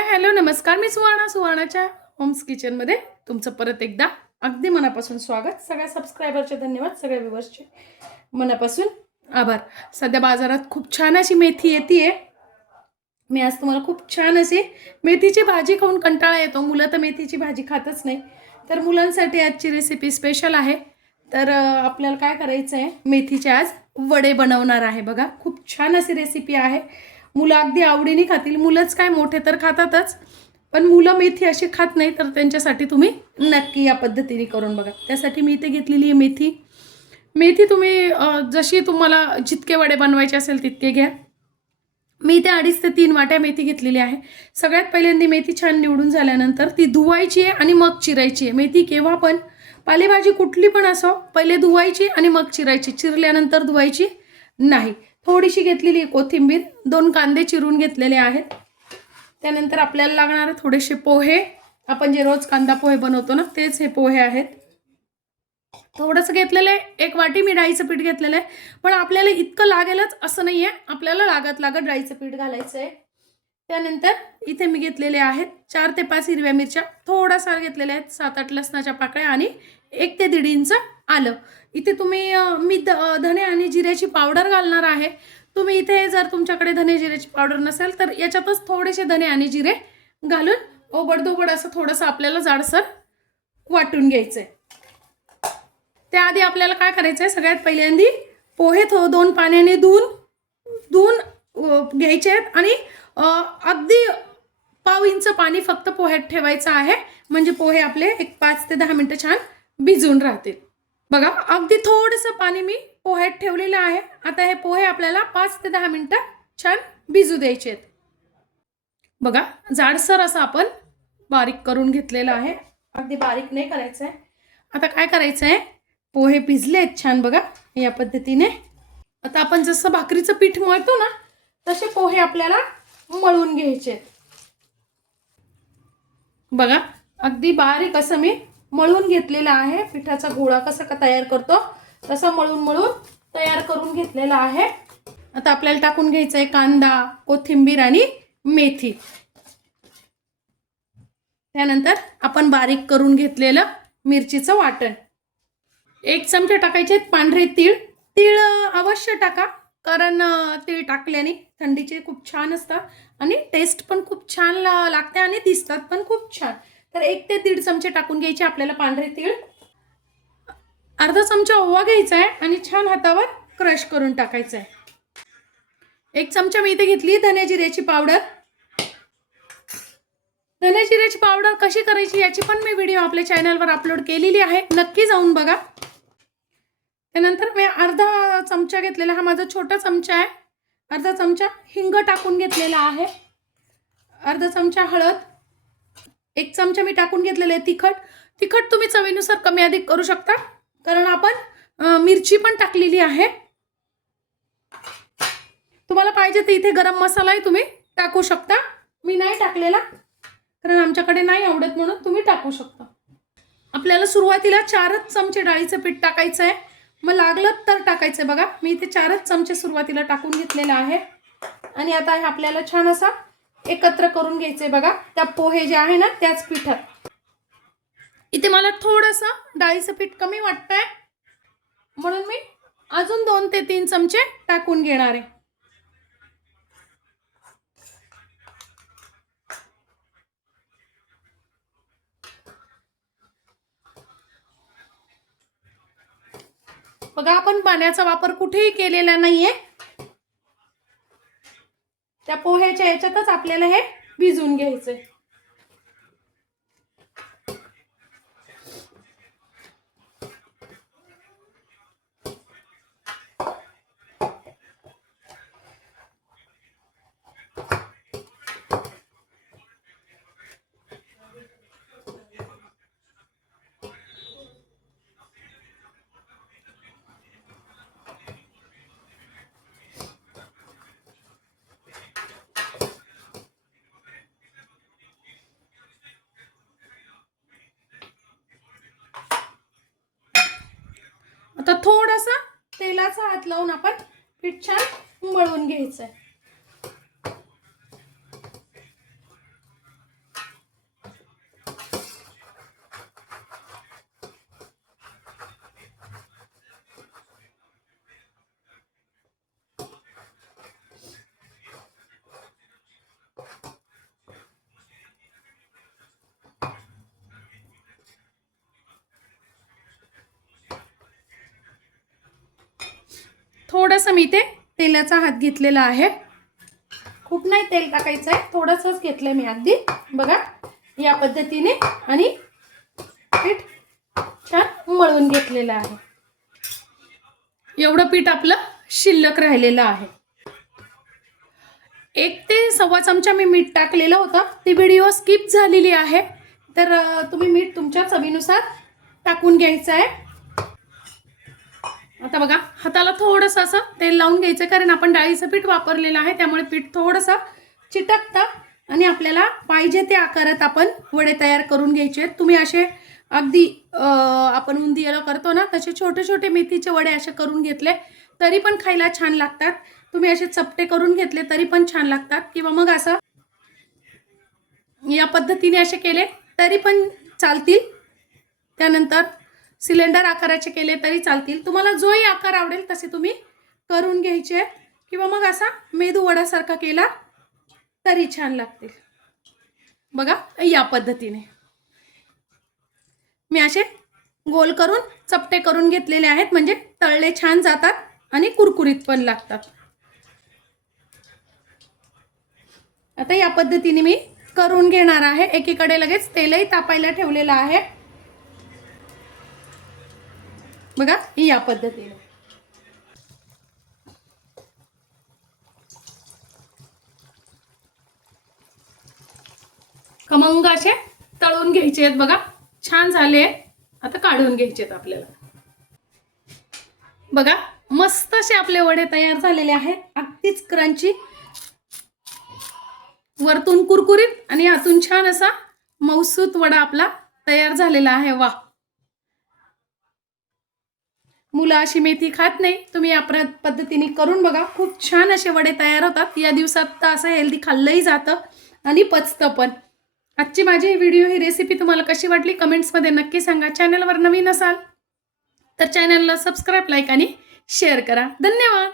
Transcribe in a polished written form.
Hi hello नमस्कार. मी सुवर्णाच्या homes किचनमध्ये तुमचं परत एकदा अगदी मनापासून स्वागत. सगळ्या सबस्क्रायबरचे धन्यवाद, सगळ्या व्ह्यूअर्सचे मनापासून आभार. सध्या बाजारात खूप छान अशी मेथी येते. मी आज तुम्हाला खूप छान अशी मेथीची भाजी खाऊन कंटाळा येतो. मुलं तर मेथीची भाजी खातच नाही, तर मुलांसाठी आजची रेसिपी स्पेशल आहे. तर आपल्याला काय करायचं आहे, मेथीचे आज वडे बनवणार आहे. बघा, खूप छान अशी रेसिपी आहे. मुलं अगदी आवडीने खातील. मुलंच काय, मोठे तर खातातच, पण मुलं मेथी अशी खात नाही, तर त्यांच्यासाठी तुम्ही नक्की या पद्धतीने करून बघा. त्यासाठी मी इथे घेतलेली आहे मेथी. मेथी तुम्ही जशी तुम्हाला जितके वडे बनवायचे असेल तितके घ्या. मी इथे 2.5 ते 3 वाट्या मेथी घेतलेली आहे. सगळ्यात पहिल्यांदा मेथी छान निवडून झाल्यानंतर ती धुवायची आहे आणि मग चिरायची आहे. मेथी केव्हा पण, पालेभाजी कुठली पण असो, पहिले धुवायची आणि मग चिरायची. चिरल्यानंतर धुवायची नाही. थोडीशी घेतलेली कोथिंबीर, 2 कांदे चिरून घेतलेले आहेत. त्यानंतर आपल्याला लागणारे थोडेसे पोहे. आपण जे रोज कांदा पोहे बनवतो ना, तेच हे पोहे आहेत. थोडंसं घेतलेलं आहे, 1 वाटी मी डाळीचं पीठ घेतलेलं आहे. पण आपल्याला इतकं लागेलच असं नाही आहे, आपल्याला लागत डाळीचं पीठ घालायचं आहे. त्यानंतर इथे मी घेतलेले आहेत 4 ते 5 हिरव्या मिरच्या, थोडासा घेतलेल्या आहेत 7-8 लसणाच्या पाकळ्या आणि 1 ते 1.5 इंच आलं. इथे तुम्ही मी धने आणि जिऱ्याची पावडर घालणार आहे. तुम्ही इथे जर तुमच्याकडे धने जिऱ्याची पावडर नसेल तर याच्यातच थोडेसे धने आणि जिरे घालून ओबडधोबड असं थोडंसं आपल्याला जाडसर वाटून घ्यायचं आहे. त्याआधी आपल्याला काय करायचं आहे, सगळ्यात पहिल्यांदी पोहे 2 पाण्याने धुवून घ्यायचे आहेत आणि अगदी पाव इंच पाणी फक्त पोह्यात ठेवायचं आहे, म्हणजे पोहे आपले एक 5 ते 10 मिनिटं छान भिजून राहतील. बघा, अगदी थोडंसं पाणी मी पोह्यात ठेवलेलं आहे. आता हे पोहे आपल्याला 5 ते 10 मिनिटं छान भिजू द्यायचे आहेत. बघा, जाडसर असं आपण बारीक करून घेतलेलं आहे. अगदी बारीक नाही करायचं आहे. आता काय करायचं आहे, पोहे भिजलेत छान बघा या पद्धतीने. आता आपण जसं भाकरीचं पीठ मळतो ना, तसे पोहे आपल्याला मळून घ्यायचे. बघा, अगदी बारीक असं मी मळून घेतलेला आहे. पिठाचा गोळा कसा तयार करतो तसा मळून तयार करून घेतलेला आहे. आता आपल्याला टाकून घ्यायचं आहे कांदा, कोथिंबीर आणि मेथी. त्यानंतर आपण बारीक करून घेतलेलं मिरचीचं वाटण. 1 चमचा टाकायचे पांढरे तीळ. तीळ अवश्य टाका, कारण तीळ टाकल्याने थंडीचे खूप छान असतात आणि टेस्ट पण खूप छान लागते आणि दिसतात पण खूप छान. तर 1 ते 1.5 चमचे टाकून घ्यायचे आपल्याला पांढरे तीळ. अर्धा चमचा ओवा घ्यायचा आहे आणि छान हातावर क्रश करून टाकायचं आहे. 1 चमचा मी इथे घेतली धने जिऱ्याची पावडर. धने जिऱ्याची पावडर कशी करायची याची पण मी व्हिडिओ आपल्या चॅनलवर अपलोड केलेली आहे, नक्की जाऊन बघा. त्यानंतर मी अर्धा चमचा घेतलेला, हा माझा छोटा चमचा आहे. अर्धा चमचा हिंग टाकून घेतलेला आहे. अर्धा चमचा हळद. 1 चमचा मी टाकून घेतलेले आहे तिखट तुम्ही चवीनुसार कमी अधिक करू शकता, कारण आपण मिरची पण टाकलेली आहे. तुम्हाला पाहिजे तर इथे गरम मसालाही तुम्ही टाकू शकता. मी नाही टाकलेला, कारण आमच्याकडे नाही आवडत, म्हणून तुम्ही टाकू शकता. आपल्याला सुरुवातीला 4च चमचे डाळीचं पीठ टाकायचं आहे, मग लागलं तर टाकायचं. बघा, मी इथे 4च चमचे सुरुवातीला टाकून घेतलेला आहे. आणि आता हे आपल्याला छान असा एकत्र करून घ्यायचंय. बघा, त्या पोहे जे आहे ना त्याच पिठात. इथे मला थोडंसं डाळीचं पीठ कमी वाटतंय, म्हणून मी अजून 2 ते 3 चमचे टाकून घेणार आहे. बघा, आपण पाण्याचा वापर कुठेही केलेला नाहीये. त्या पोह्याच्या याच्यातच आपल्याला हे भिजवून घ्यायचंय. आता थोडासा तेलाचा हात लावून आपण पीठ छान मळून घ्यायचंय. थोडंसं मी ते तेलाचा हात घेतलेला आहे. खूप नाही तेल टाकायचं आहे, थोडंसंच घेतलं मी अगदी. बघा या पद्धतीने आणि पीठ छान मळून घेतलेलं आहे. एवढं पीठ आपलं शिल्लक राहिलेलं आहे. 1 ते सव्वा चमचा मी मीठ टाकलेलं होतं, ती व्हिडिओ स्किप झालेली आहे. तर तुम्ही मीठ तुमच्या चवीनुसार टाकून घ्यायचं आहे. आता बघा हाताला थोडंसं असं तेल लावून घ्यायचं, कारण आपण डाळीचं पीठ वापरलेलं आहे, त्यामुळे पीठ थोडंसं चिटकतं आणि आपल्याला पाहिजे त्या आकारात आपण वडे तयार करून घ्यायचे आहेत. तुम्ही असे अगदी आपण उंदियाला करतो ना तसे छोटे छोटे मेथीचे वडे असे करून घेतले तरी पण खायला छान लागतात. तुम्ही असे चपटे करून घेतले तरी पण छान लागतात, किंवा मग असं या पद्धतीने असे केले तरी पण चालतील. त्यानंतर सिलेंडर आकाराचे केले तरी चालतील. तुम्हाला जोही आकार आवडेल तसे तुम्ही करून घ्यायचे, किंवा मग असा मेदू वड्यासारखा केला तरी छान लागतील. बघा या पद्धतीने मी असे गोल करून चपटे करून घेतलेले आहेत, म्हणजे तळले छान जातात आणि कुरकुरीत पण लागतात. आता या पद्धतीने मी करून घेणार आहे. एकीकडे लगेच तेलही तापायला ठेवलेलं आहे. बघा या पद्धतीने खमंग असे तळून घ्यायचे आहेत. बघा छान झाले, आता काढून घ्यायचे आहेत आपल्याला. बघा मस्त असे आपले वडे तयार झालेले आहेत, अगदीच क्रंची, वरतून कुरकुरीत आणि आतून छान असा मऊसूत वडा आपला तयार झालेला आहे. वा, मुलं अशी मेथी खात नाही, तुम्ही या पद्धतीने करून बघा, खूप छान असे वडे तयार होतात. या दिवसात तर असं हेल्दी खाल्लंही जातं आणि पचतं पण. आजची माझी व्हिडिओ ही रेसिपी तुम्हाला कशी वाटली कमेंट्समध्ये नक्की सांगा. चॅनलवर नवीन असाल तर चॅनलला सबस्क्राईब, लाईक आणि शेअर करा. धन्यवाद.